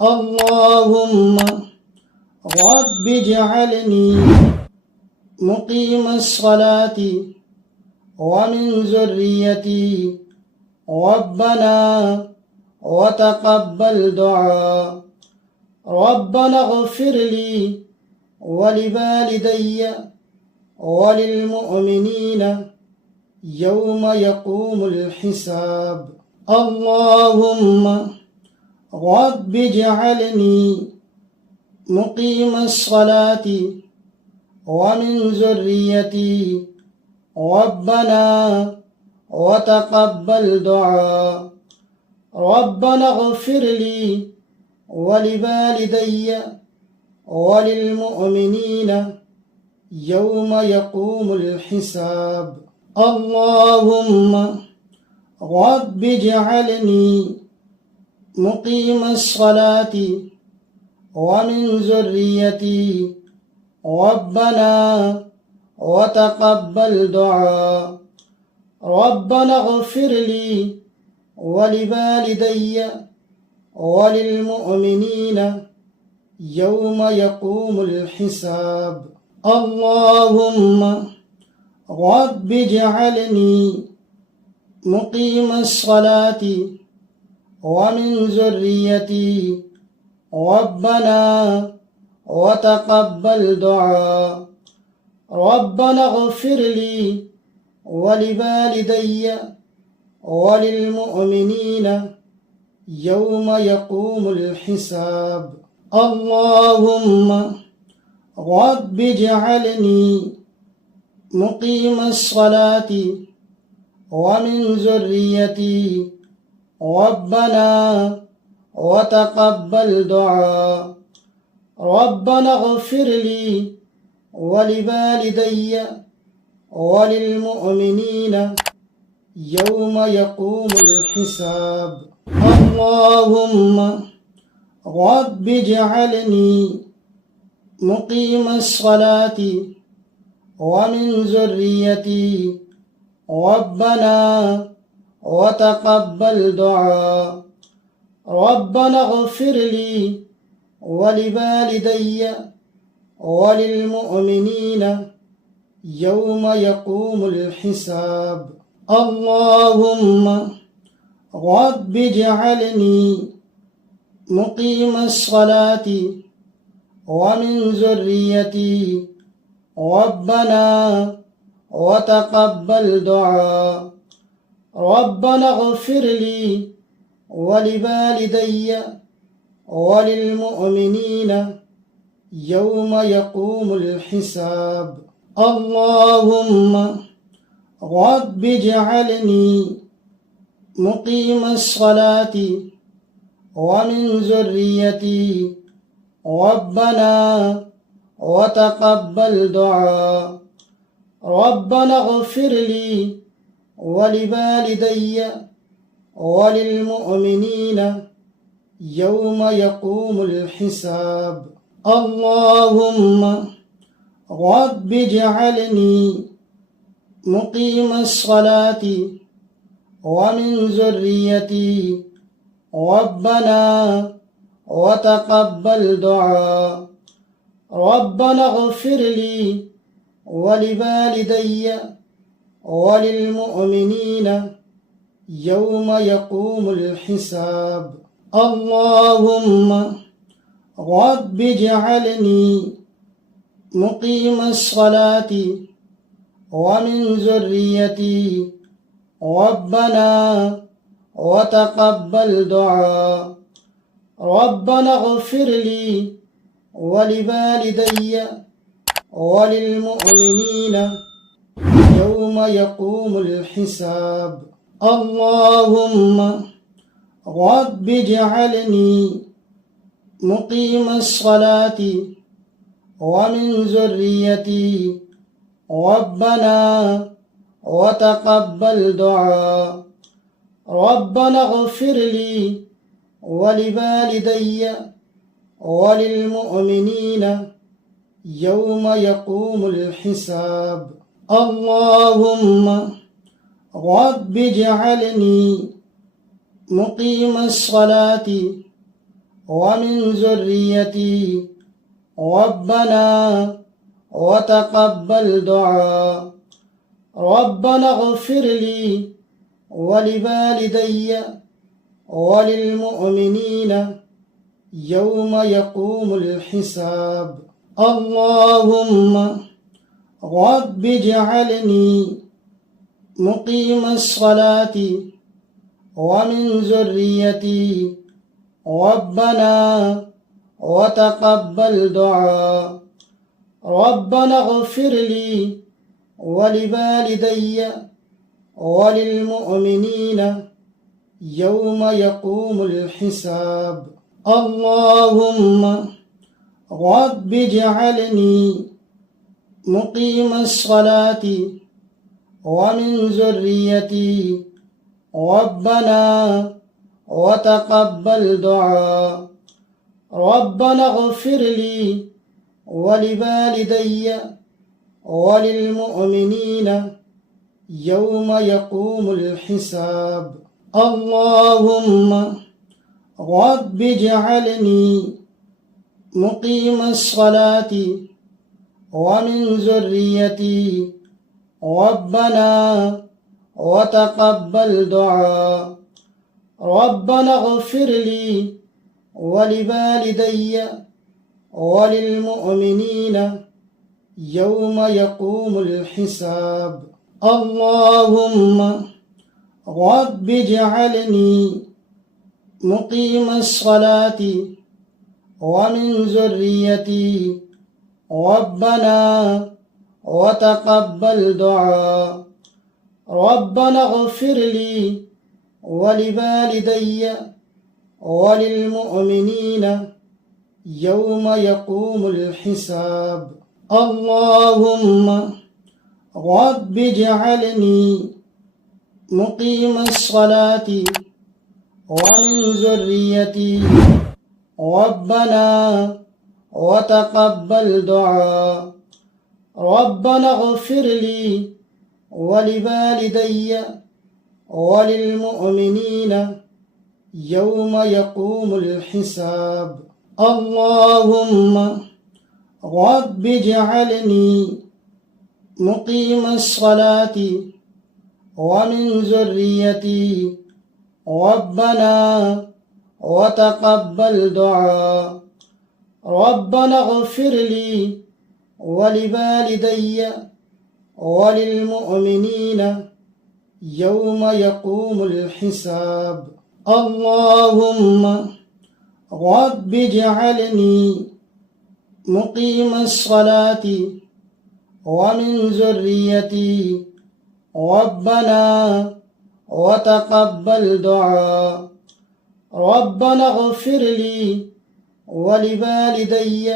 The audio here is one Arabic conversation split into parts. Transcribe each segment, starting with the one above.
اللهم رب اجعلني مقيم الصلاة ومن ذريتي ربنا وتقبل دعاء. ربنا اغفر لي ولوالدي وللمؤمنين يوم يقوم الحساب. اللهم رب اجعلني مقيم الصلاة ومن ذريتي ربنا وتقبل دعاء. ربنا اغفر لي ولوالدي وللمؤمنين يوم يقوم الحساب. اللهم رب اجعلني مقيم الصلاة ومن ذريتي ربنا وتقبل دعاء. ربنا اغفر لي ولوالدي وللمؤمنين يوم يقوم الحساب. اللهم رب اجعلني مقيم الصلاة ومن ذريتي ربنا وتقبل دعاء. ربنا اغفر لي ولوالدي وللمؤمنين يوم يقوم الحساب. اللهم رب اجعلني مقيم الصلاة ومن ذريتي ربنا وتقبل دعاء. ربنا اغفر لي ولوالدي وللمؤمنين يوم يقوم الحساب. اللهم رب اجعلني مقيم الصلاة ومن ذريتي ربنا وتقبل دعاء. ربنا اغفر لي ولوالدي وللمؤمنين يوم يقوم الحساب. اللهم رب اجعلني مقيم الصلاة ومن ذريتي ربنا وتقبل دعاء. ربنا اغفر لي ولوالدي وللمؤمنين يوم يقوم الحساب. اللهم رب اجعلني مقيم الصلاة ومن ذريتي ربنا وتقبل دعاء. ربنا اغفر لي ولوالدي وللمؤمنين يوم يقوم الحساب. اللهم رب اجعلني مقيم الصلاة ومن ذريتي ربنا وتقبل دعاء. ربنا اغفر لي ولوالدي وللمؤمنين يوم يقوم الحساب. اللهم رب اجعلني مقيم الصلاة ومن ذريتي ربنا وتقبل دعاء. ربنا اغفر لي ولوالدي وللمؤمنين يوم يقوم الحساب. اللهم رب اجعلني مقيم الصلاة ومن ذريتي ربنا وتقبل دعاء. ربنا اغفر لي ولوالدي وللمؤمنين يوم يقوم الحساب. اللهم رب اجعلني مقيم الصلاة ومن ذريتي ربنا وتقبل دعاء ربنا اغفر لي ولوالدي وللمؤمنين يوم يقوم الحساب اللهم رب اجعلني مقيم الصلاة ومن ذريتي ربنا وتقبل دعاء ربنا اغفر لي ولوالدي وللمؤمنين يوم يقوم الحساب اللهم رب اجعلني مقيم الصلاة ومن ذريتي ربنا وتقبل دعاء ربنا اغفر لي ولوالدي وللمؤمنين يوم يقوم الحساب اللهم رب اجعلني مقيم الصلاة ومن ذريتي ربنا وتقبل دعاء ربنا اغفر لي ولوالدي وللمؤمنين يوم يقوم الحساب اللهم رب اجعلني مقيم الصلاة ومن ذريتي ربنا وتقبل دعاء ربنا اغفر لي ولوالدي وللمؤمنين يوم يقوم الحساب اللهم رب اجعلني مقيم الصلاة ومن ذريتي ربنا وتقبل دعاء ربنا اغفر لي ولوالدي وللمؤمنين يوم يقوم الحساب اللهم رب اجعلني مقيم الصلاة ومن ذريتي ربنا وتقبل دعاء ربنا اغفر لي ولوالدي وللمؤمنين يوم يقوم الحساب اللهم رب اجعلني مقيم الصلاة ومن ذريتي ربنا وتقبل دعاء ربنا اغفر لي ولوالدي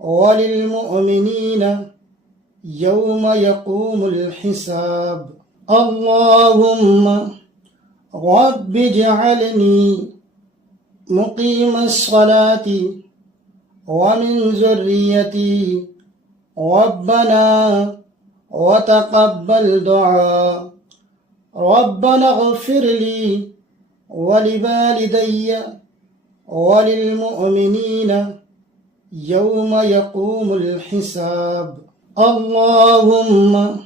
وللمؤمنين يوم يقوم الحساب اللهم رب اجعلني مقيم الصلاة ومن ذريتي ربنا وتقبل دعاء ربنا اغفر لي ولوالدي وللمؤمنين يوم يقوم الحساب اللهم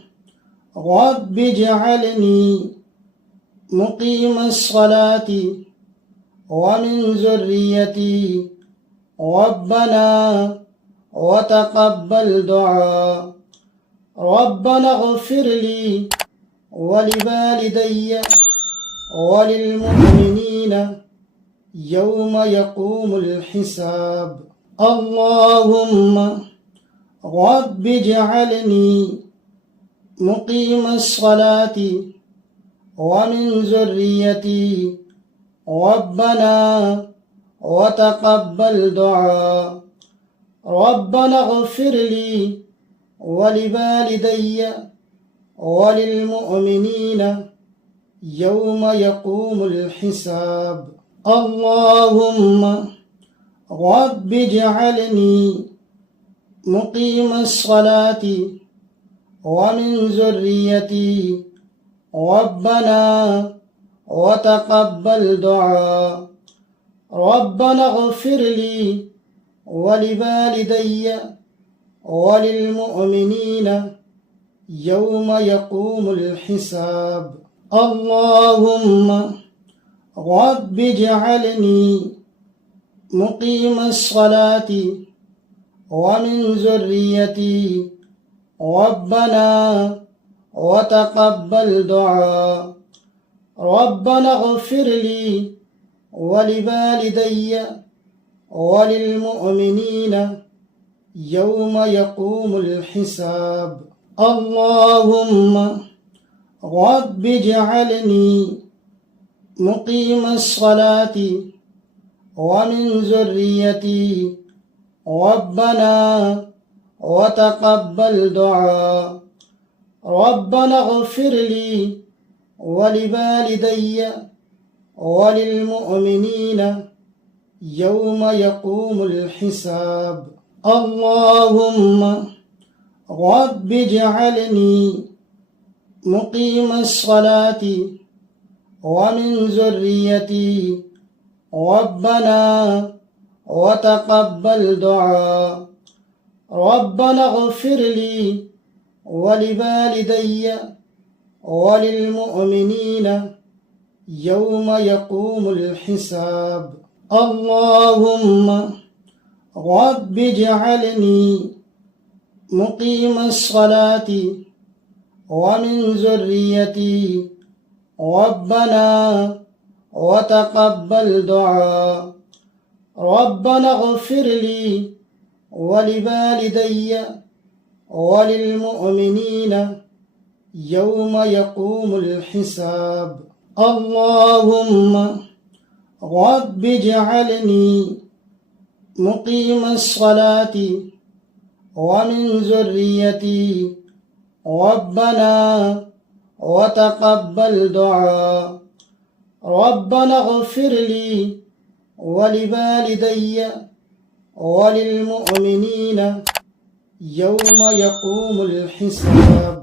رب اجعلني مقيم الصلاة ومن ذريتي ربنا وتقبل دعاء ربنا اغفر لي ولوالدي وللمؤمنين يوم يقوم الحساب اللهم رب اجعلني مقيم الصلاة ومن ذريتي ربنا وتقبل دعاء ربنا اغفر لي ولوالدي وللمؤمنين يوم يقوم الحساب اللهم رب اجعلني مقيم الصلاة ومن ذريتي ربنا وتقبل دعاء ربنا اغفر لي ولوالدي وللمؤمنين يوم يقوم الحساب. اللهم رب اجعلني مقيم الصلاة ومن ذريتي ربنا وتقبل دعاء. ربنا اغفر لي ولوالدي وللمؤمنين يوم يقوم الحساب. اللهم رب اجعلني مقيم الصلاة ومن ذريتي ربنا وتقبل دعاء. ربنا اغفر لي ولوالدي وللمؤمنين يوم يقوم الحساب. اللهم رب اجعلني مقيم الصلاة ومن ذريتي ربنا وتقبل دعاء. ربنا اغفر لي ولوالدي وللمؤمنين يوم يقوم الحساب. اللهم رب اجعلني مقيم الصلاة ومن ذريتي ربنا وتقبل دعاء. ربنا اغفر لي ولوالدي وللمؤمنين يوم يقوم الحساب. اللهم رب اجعلني مقيم الصلاة ومن ذريتي ربنا وتقبل دعاء. ربنا اغفر لي ولوالدي وللمؤمنين يوم يقوم الحساب.